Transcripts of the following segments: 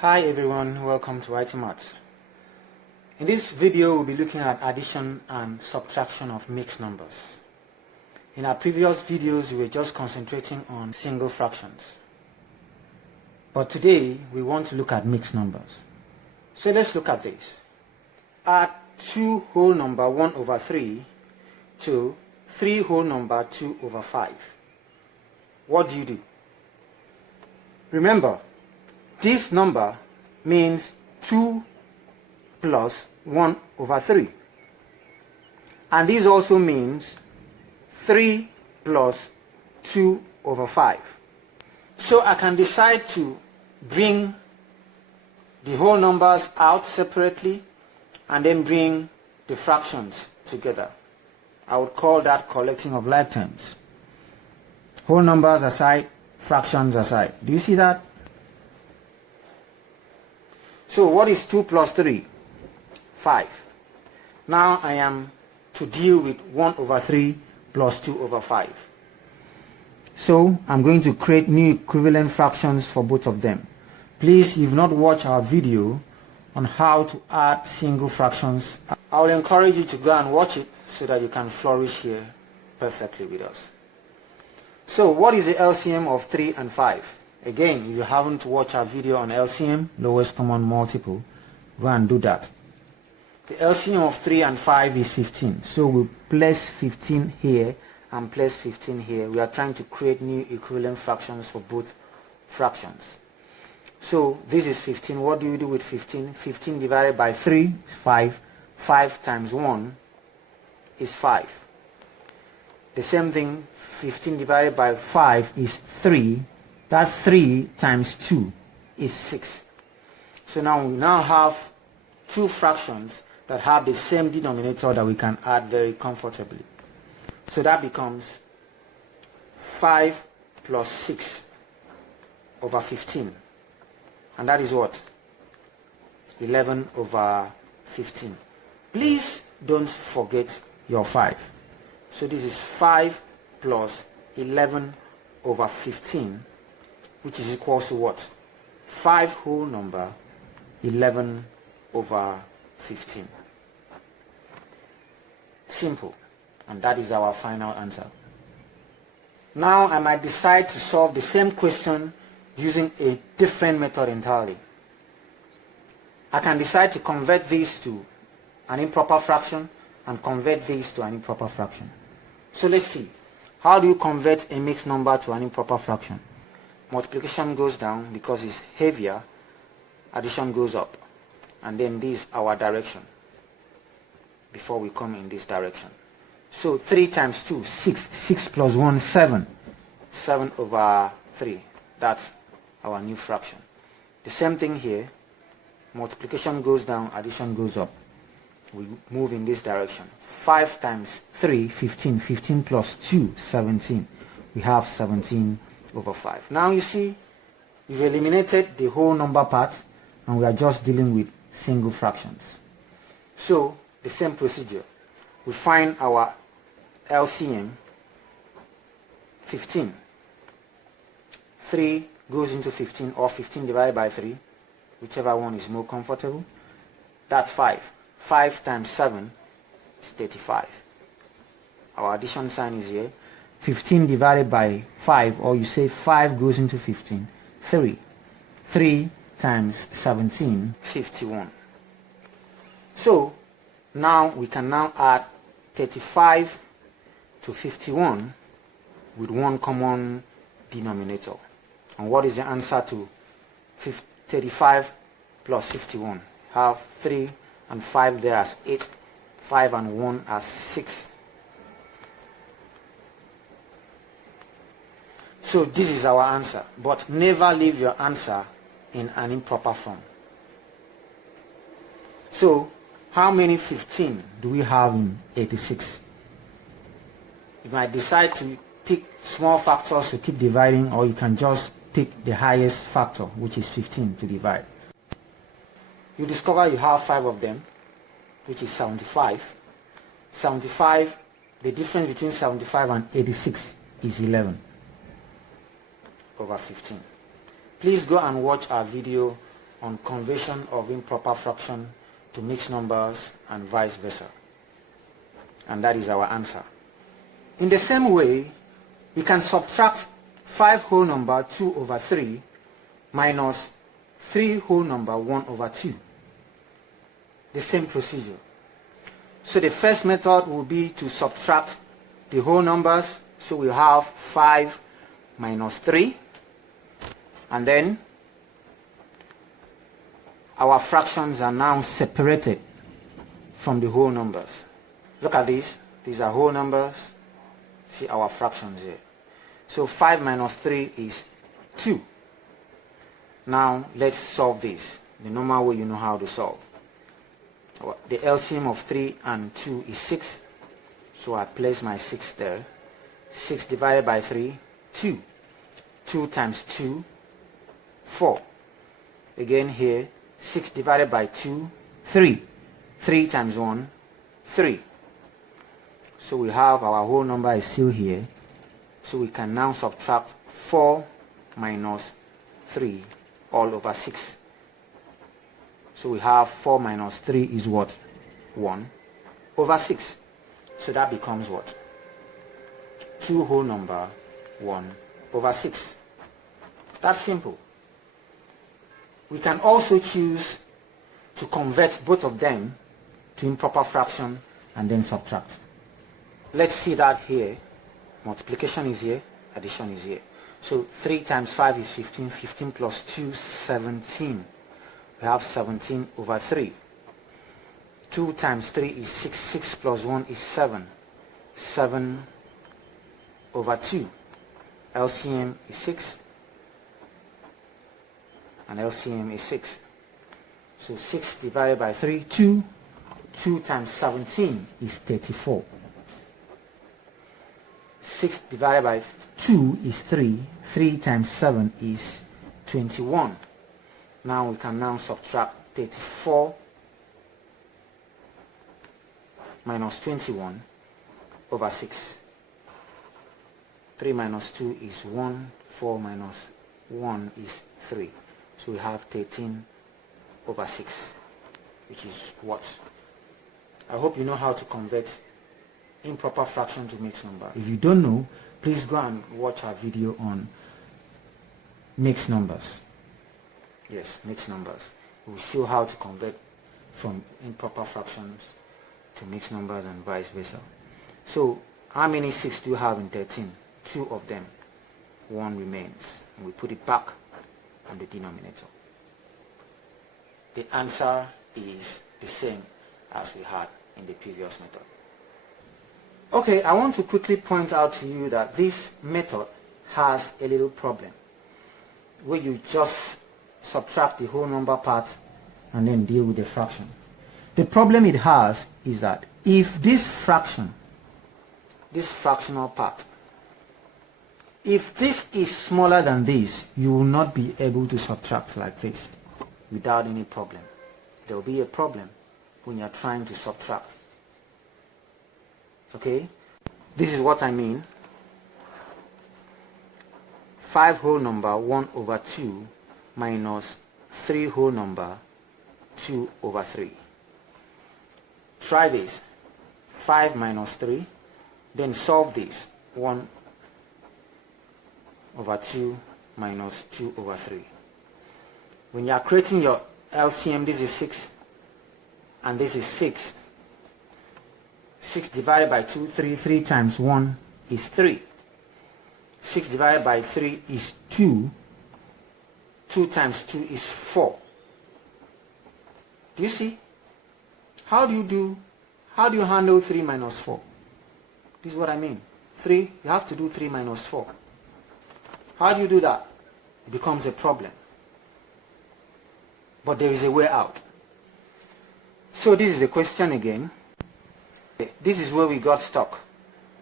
Hi everyone, welcome to IT Maths. In this video we'll be looking at addition and subtraction of mixed numbers. In our previous videos we were just concentrating on single fractions. But today we want to look at mixed numbers. So let's look at this. Add 2 whole number 1 over 3 to 3 whole number 2 over 5. What do? Remember, this number means 2 plus 1 over 3. And this also means 3 plus 2 over 5. So I can decide to bring the whole numbers out separately and then bring the fractions together. I would call that collecting of like terms. Whole numbers aside, fractions aside. Do you see that? So what is 2 plus 3? 5. Now I am to deal with 1 over 3 plus 2 over 5. So I'm going to create new equivalent fractions for both of them. Please, if you've not watched our video on how to add single fractions, I will encourage you to go and watch it so that you can flourish here perfectly with us. So what is the LCM of 3 and 5? Again, if you haven't watched our video on LCM, lowest common multiple, go and do that. The LCM of 3 and 5 is 15. So we'll place 15 here and place 15 here. We are trying to create new equivalent fractions for both fractions. So this is 15. What do you do with 15? 15 divided by 3 is 5. 5 times 1 is 5. The same thing, 15 divided by 5 is 3. That 3 times 2 is 6. So now we have two fractions that have the same denominator that we can add very comfortably. So that becomes 5 plus 6 over 15. And that is what? 11 over 15. Please don't forget your 5. So this is 5 plus 11 over 15, which is equal to what? 5 whole number, 11 over 15. Simple. And that is our final answer. Now I might decide to solve the same question using a different method entirely. I can decide to convert this to an improper fraction and convert this to an improper fraction. So let's see. How do you convert a mixed number to an improper fraction? Multiplication goes down because it's heavier, addition goes up, and then this is our direction before we come in this direction. So 3 times 2, 6, 6 plus 1, 7, 7 over 3, that's our new fraction. The same thing here, multiplication goes down, addition goes up, we move in this direction. 5 times 3, 15, 15 plus 2, 17, we have 17 over 5. Now you see, we've eliminated the whole number part and we are just dealing with single fractions. So the same procedure. We find our LCM, 15. 3 goes into 15 or 15 divided by 3, whichever one is more comfortable. That's 5. 5 times 7 is 35. Our addition sign is here. 15 divided by 5, or you say 5 goes into 15, 3. 3 times 17, 51. So now we can now add 35 to 51 with one common denominator. And what is the answer to 35 plus 51? Have 3 and 5 there as 8, 5 and 1 as 6. So this is our answer, but never leave your answer in an improper form. So how many 15 do we have in 86? You might decide to pick small factors to keep dividing, or you can just pick the highest factor, which is 15, to divide. You discover you have 5 of them, which is 75. 75, the difference between 75 and 86 is 11 over 15. Please go and watch our video on conversion of improper fraction to mixed numbers and vice versa. And that is our answer. In the same way, we can subtract 5 whole number 2 over 3 minus 3 whole number 1 over 2. The same procedure. So the first method will be to subtract the whole numbers. So we have 5 minus 3. And then our fractions are now separated from the whole numbers. Look at these. These are whole numbers. See our fractions here. So 5 minus 3 is 2. Now let's solve this. The normal way you know how to solve. The LCM of 3 and 2 is 6. So I place my 6 there. 6 divided by 3, 2. 2 times 2, 4. Again here, 6 divided by 2, 3. 3 times 1, 3. So we have our whole number is still here. So we can now subtract 4 minus 3 all over 6. So we have 4 minus 3 is what? 1 over 6. So that becomes what? 2 whole number 1 over 6. That's simple. We can also choose to convert both of them to improper fraction and then subtract. Let's see that here. Multiplication is here, addition is here. So 3 times 5 is 15, 15 plus 2, 17. We have 17 over 3. 2 times 3 is 6, 6 plus 1 is 7. 7 over 2. LCM is 6. And LCM is 6. So 6 divided by 3, 2. 2 times 17 is 34. 6 divided by 2 is 3. 3 times 7 is 21. Now we can now subtract 34 minus 21 over 6. 3 minus 2 is 1. 4 minus 1 is 3. So we have 13 over 6, which is what? I hope you know how to convert improper fraction to mixed number. If you don't know, please go and watch our video on mixed numbers. Yes, mixed numbers. We'll show how to convert from improper fractions to mixed numbers and vice versa. So how many 6 do you have in 13? 2 of them. 1 remains. And we put it back on the denominator. The answer is the same as we had in the previous method. Okay, I want to quickly point out to you that this method has a little problem where you just subtract the whole number part and then deal with the fraction. The problem it has is that if this fraction, this fractional part, if this is smaller than this, you will not be able to subtract like this without any problem. There will be a problem when you are trying to subtract. Okay? This is what I mean. 5 whole number 1 over 2 minus 3 whole number 2 over 3. Try this. 5 minus 3. Then solve this. 1 over 2 minus 2 over 3. When you are creating your LCM, this is 6 and this is 6. 6 divided by 2, 3. 3 times 1 is 3. 6 divided by 3 is 2. 2 times 2 is 4. Do you see? How do you handle 3 minus 4? This is what I mean. 3, you have to do 3 minus 4. How do you do that? It becomes a problem. But there is a way out. So this is the question again. This is where we got stuck,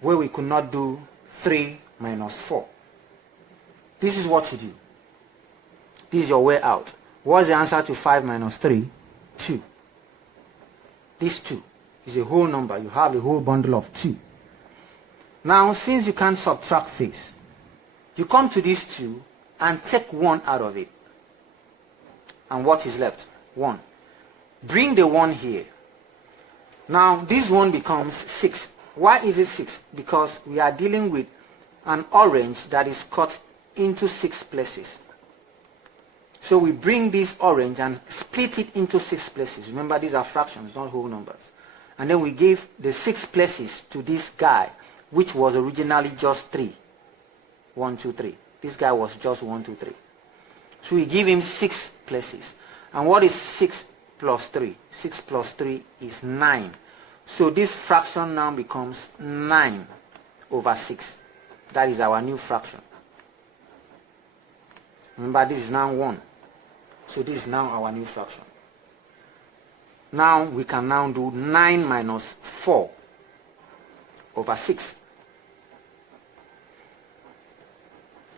where we could not do 3 minus 4. This is what you do. This is your way out. What's the answer to 5 minus 3? 2. This 2 is a whole number. You have a whole bundle of 2. Now, since you can't subtract this, you come to this 2 and take 1 out of it. and what is left? 1. Bring the 1 here. Now this 1 becomes 6. Why is it 6? Because we are dealing with an orange that is cut into 6 places. So we bring this orange and split it into 6 places. Remember, these are fractions, not whole numbers. And then we give the 6 places to this guy, which was originally just 3. 1, 2, 3. This guy was just 1, 2, 3. So we give him 6 places. And what is 6 plus 3? 6 plus 3 is 9. So this fraction now becomes 9 over 6. That is our new fraction. Remember, this is now 1. So this is now our new fraction. Now we can now do 9 minus 4 over 6.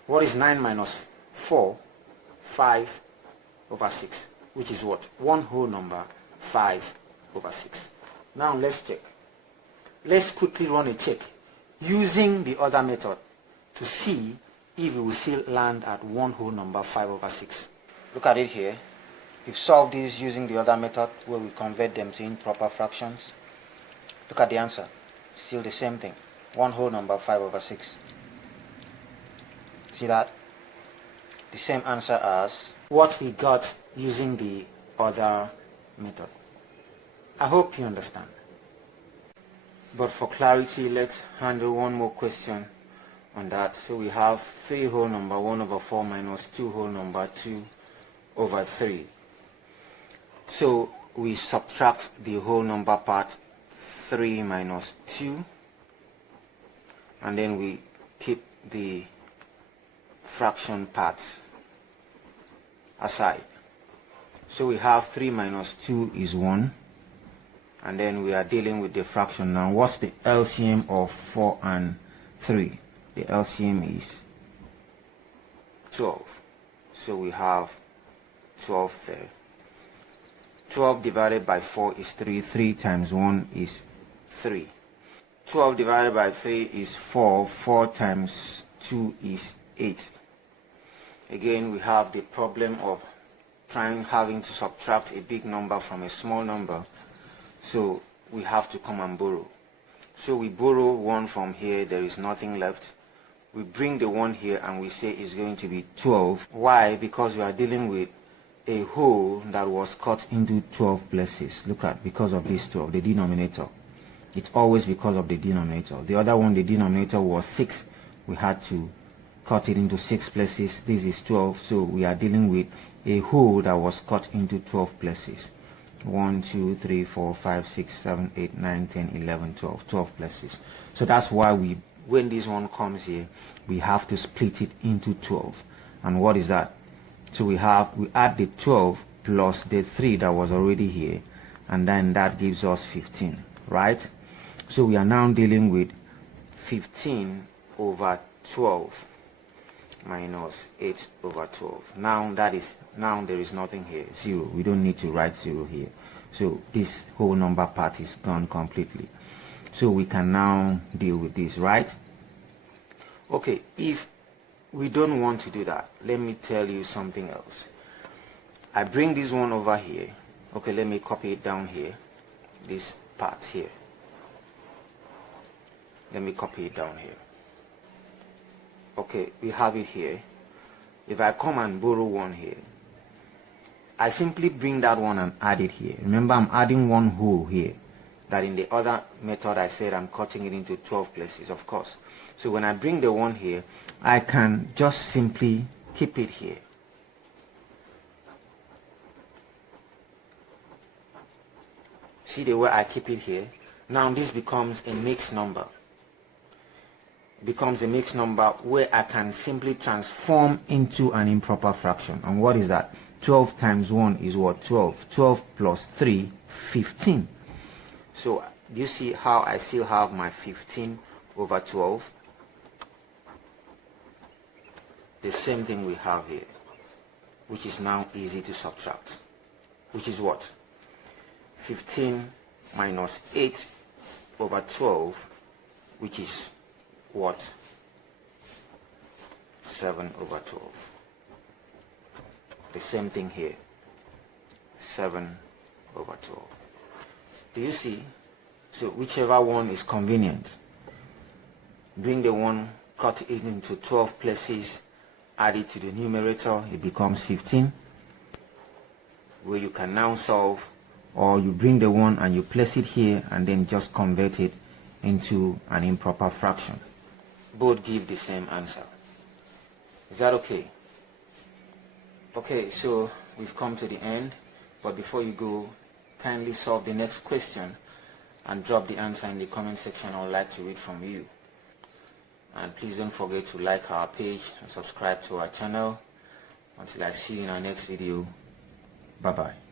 What is 9 minus 4? 5 over 6, which is what? One whole number, 5 over 6. Now let's check. Let's quickly run a check using the other method to see if we will still land at one whole number, 5 over 6. Look at it here. We've solved this using the other method where we convert them to improper fractions. Look at the answer. Still the same thing. One whole number, 5 over 6. See that? The same answer as what we got using the other method. I hope you understand. But for clarity, let's handle one more question on that. So we have 3 whole number 1 over 4 minus 2 whole number 2 over 3. So we subtract the whole number part, 3 minus 2, and then we keep the fraction part aside. So we have 3 minus 2 is 1, and then we are dealing with the fraction now. What's the LCM of 4 and 3? The LCM is 12. So we have 12 there. 12 divided by 4 is 3. 3 times 1 is 3. 12 divided by 3 is 4. 4 times 2 is 8. Again, we have the problem of having to subtract a big number from a small number. So we have to come and borrow. So we borrow 1 from here. There is nothing left. We bring the 1 here and we say it's going to be 12. Why? Because we are dealing with a whole that was cut into 12 places. Look at, because of this 12, the denominator. It's always because of the denominator. The other one, the denominator was 6. We had to cut it into 6 places. This is 12. So we are dealing with a whole that was cut into 12 places. 1, 2, 3, 4, 5, 6, 7, 8, 9, 10, 11, 12. 12 places. So that's why when this one comes here, we have to split it into 12. And what is that? So we add the 12 plus the 3 that was already here, and then that gives us 15, right? So we are now dealing with 15 over 12 minus 8 over 12. Now there is nothing here, 0. We don't need to write 0 here. So this whole number part is gone completely. So we can now deal with this, right? Okay, if we don't want to do that, let me tell you something else. I bring this one over here. Okay, let me copy it down here. This part here. Let me copy it down here. Okay, we have it here. If I come and borrow 1 here, I simply bring that one and add it here. Remember, I'm adding 1 whole here. That in the other method I said I'm cutting it into 12 places, of course. So when I bring the 1 here, I can just simply keep it here. See the way I keep it here? Now this becomes a mixed number. It becomes a mixed number where I can simply transform into an improper fraction. And what is that? 12 times 1 is what? 12. 12 plus 3, 15. So you see how I still have my 15 over 12? The same thing we have here, which is now easy to subtract, which is what? 15 minus 8 over 12, which is what? 7 over 12. The same thing here. 7 over 12. Do you see? So whichever one is convenient. Bring the one, cut it into 12 places, add it to the numerator, it becomes 15, where you can now solve, or you bring the one and you place it here and then just convert it into an improper fraction. Both give the same answer. Is that okay? Okay, so we've come to the end, but before you go, kindly solve the next question and drop the answer in the comment section. I would like to read from you. And please don't forget to like our page and subscribe to our channel. Until I see you in our next video, bye bye.